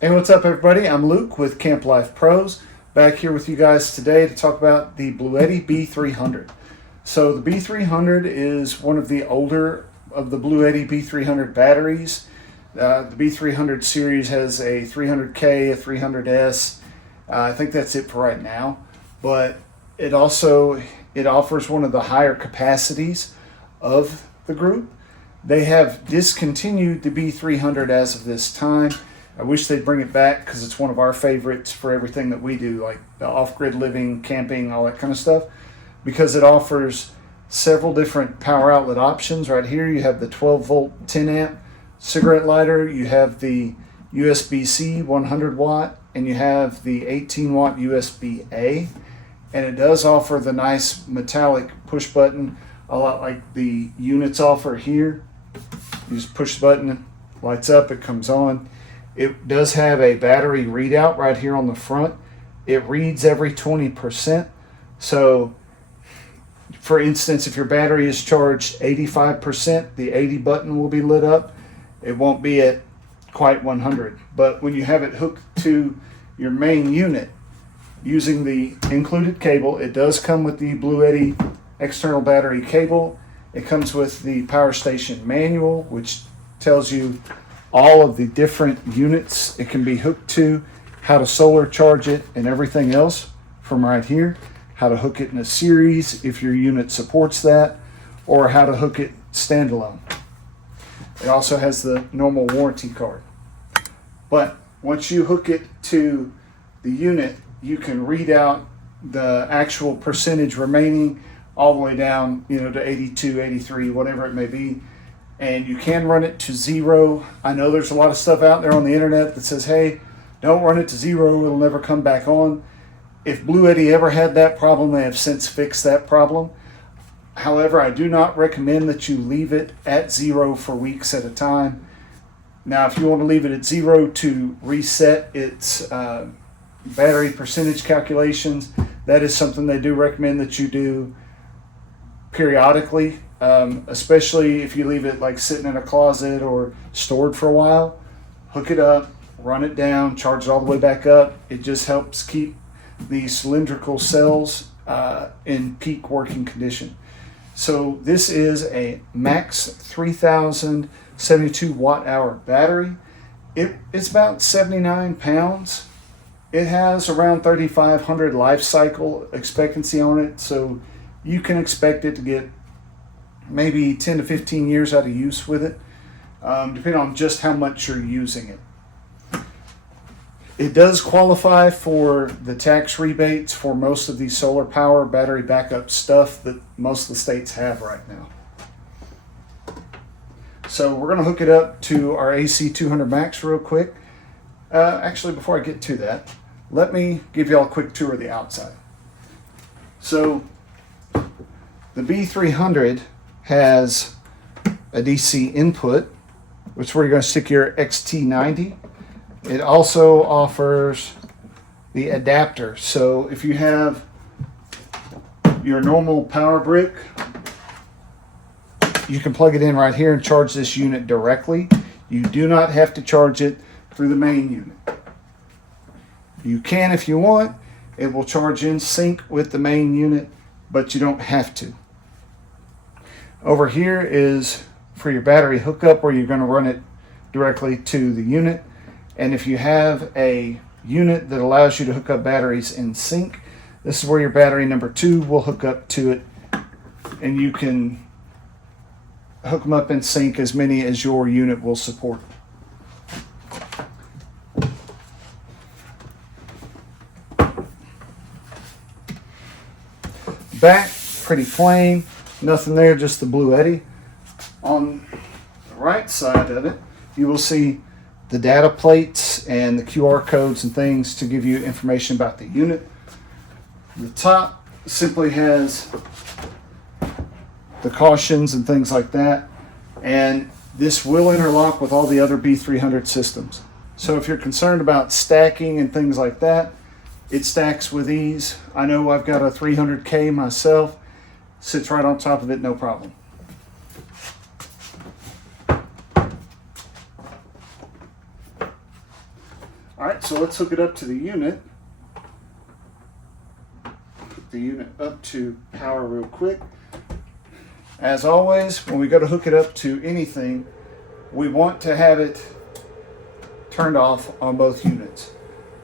Hey, what's up, everybody? I'm Luke with Camp Life Pros, back here with you guys today to talk about the BLUETTI B300. So the B300 is one of the older of the BLUETTI B300 batteries. The B300 series has a 300K, a 300S. I think that's it for right now, but it offers one of the higher capacities of the group. They have discontinued the B300 as of this time. I wish they'd bring it back because it's one of our favorites for everything that we do, like the off-grid living, camping, all that kind of stuff, because it offers several different power outlet options. Right here you have the 12 volt 10 amp cigarette lighter, you have the USB-C 100 watt, and you have the 18 watt USB-A, and it does offer the nice metallic push button, a lot like the units offer here. You just push the button, lights up, it comes on. It does have a battery readout right here on the front. It reads every 20%. So, for instance, if your battery is charged 85%, the 80 button will be lit up. It won't be at quite 100. But when you have it hooked to your main unit using the included cable, it does come with the BLUETTI external battery cable. It comes with the power station manual, which tells you all of the different units it can be hooked to, how to solar charge it, and everything else from right here, how to hook it in a series if your unit supports that, or how to hook it standalone. It also has the normal warranty card. But once you hook it to the unit, you can read out the actual percentage remaining all the way down, to 82, 83, whatever it may be. And you can run it to zero. I know there's a lot of stuff out there on the internet that says, hey, don't run it to zero, it'll never come back on. If BLUETTI ever had that problem, they have since fixed that problem. However, I do not recommend that you leave it at zero for weeks at a time. Now, if you want to leave it at zero to reset its battery percentage calculations, that is something they do recommend that you do periodically. Especially if you leave it like sitting in a closet or stored for a while. Hook it up, run it down, charge it all the way back up. It just helps keep the cylindrical cells in peak working condition. So this is a max 3072 watt hour battery. It's about 79 pounds. It has around 3,500 life cycle expectancy on it, so you can expect it to get maybe 10 to 15 years out of use with it, depending on just how much you're using it. It does qualify for the tax rebates for most of the solar power battery backup stuff that most of the states have right now. So we're going to hook it up to our AC 200 Max real quick. Actually, before I get to that, let me give you all a quick tour of the outside. So the B300 has a DC input, which is where you're going to stick your XT90. It also offers the adapter. So if you have your normal power brick, you can plug it in right here and charge this unit directly. You do not have to charge it through the main unit. You can if you want. It will charge in sync with the main unit, but you don't have to. Over here is for your battery hookup, where you're going to run it directly to the unit. And if you have a unit that allows you to hook up batteries in sync, this is where your battery number 2 will hook up to it, and you can hook them up in sync, as many as your unit will support. Back, pretty plain. Nothing there, just the BLUETTI. On the right side of it, you will see the data plates and the QR codes and things to give you information about the unit. The top simply has the cautions and things like that, and this will interlock with all the other B300 systems. So if you're concerned about stacking and things like that, it stacks with ease. I know I've got a 300K myself. Sits right on top of it, no problem. All right, so let's hook it up to the unit. Put the unit up to power real quick. As always, when we go to hook it up to anything, we want to have it turned off on both units.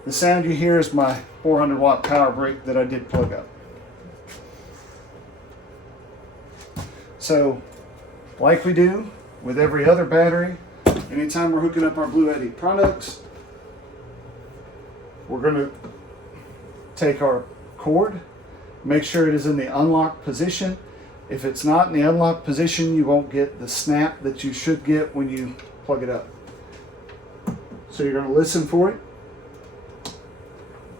The sound you hear is my 400 watt power brick that I did plug up. So, like we do with every other battery, anytime we're hooking up our BLUETTI products, we're going to take our cord, make sure it is in the unlocked position. If it's not in the unlocked position, you won't get the snap that you should get when you plug it up. So you're going to listen for it.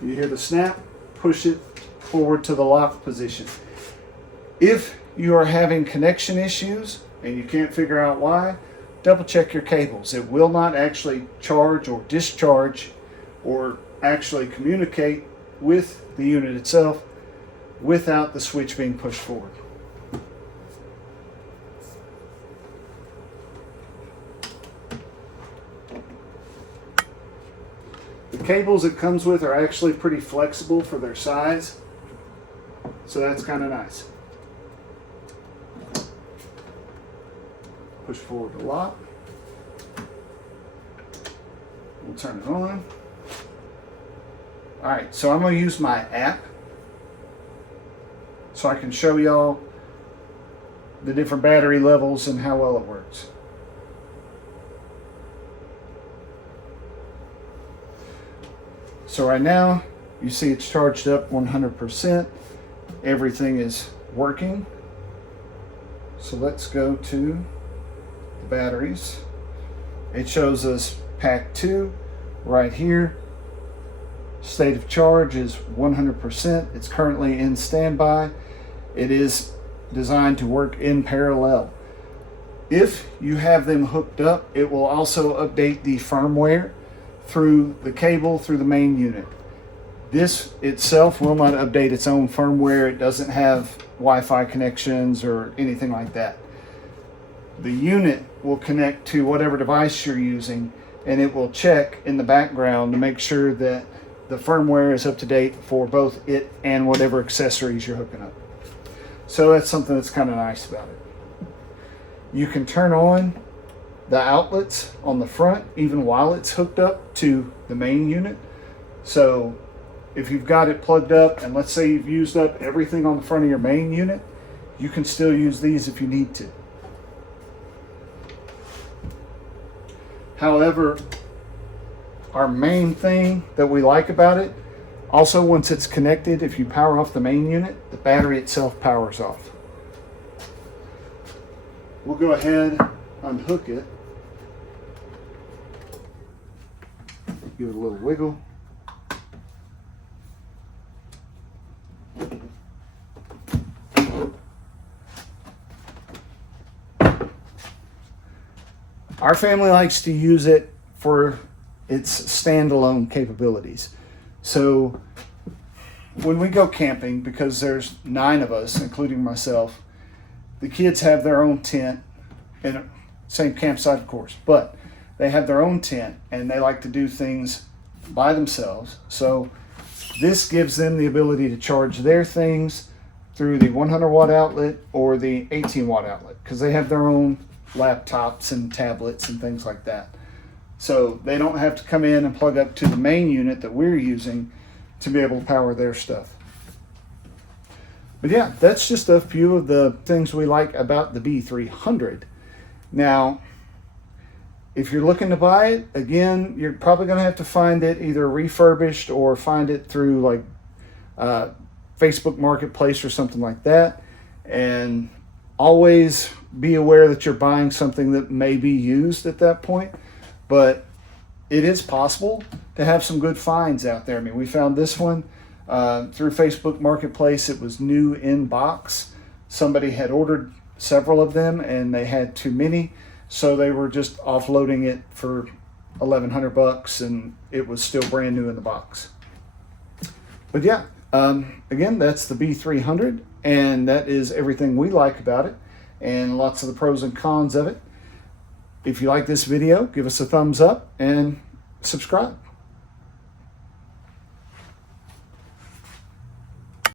You hear the snap, push it forward to the lock position. If you are having connection issues and you can't figure out why, double check your cables. It will not actually charge or discharge or actually communicate with the unit itself without the switch being pushed forward. The cables it comes with are actually pretty flexible for their size, so that's kind of nice. Push forward a lot. We'll turn it on. Alright, so I'm going to use my app so I can show y'all the different battery levels and how well it works. So right now, you see it's charged up 100%. Everything is working. So let's go to the batteries. It shows us pack 2 right here. State of charge is 100%. It's currently in standby. It is designed to work in parallel. If you have them hooked up, it will also update the firmware through the cable through the main unit. This itself will not update its own firmware. It doesn't have Wi-Fi connections or anything like that. The unit will connect to whatever device you're using, and it will check in the background to make sure that the firmware is up to date for both it and whatever accessories you're hooking up. So that's something that's kind of nice about it. You can turn on the outlets on the front even while it's hooked up to the main unit. So if you've got it plugged up and let's say you've used up everything on the front of your main unit, you can still use these if you need to. However, our main thing that we like about it, also once it's connected, if you power off the main unit, the battery itself powers off. We'll go ahead, unhook it. Give it a little wiggle. Our family likes to use it for its standalone capabilities. So when we go camping, because there's 9 of us, including myself, the kids have their own tent, and same campsite of course, but they have their own tent and they like to do things by themselves. So this gives them the ability to charge their things through the 100 watt outlet or the 18 watt outlet, because they have their own laptops and tablets and things like that. So they don't have to come in and plug up to the main unit that we're using to be able to power their stuff. But yeah, that's just a few of the things we like about the B300. Now, if you're looking to buy it, again, you're probably going to have to find it either refurbished or find it through like Facebook Marketplace or something like that. And always be aware that you're buying something that may be used at that point. But it is possible to have some good finds out there. I mean, we found this one through Facebook Marketplace. It was new in box. Somebody had ordered several of them and they had too many, so they were just offloading it for $1,100 and it was still brand new in the box. But yeah, again, that's the B300, and that is everything we like about it and lots of the pros and cons of it. If you like this video, give us a thumbs up and subscribe.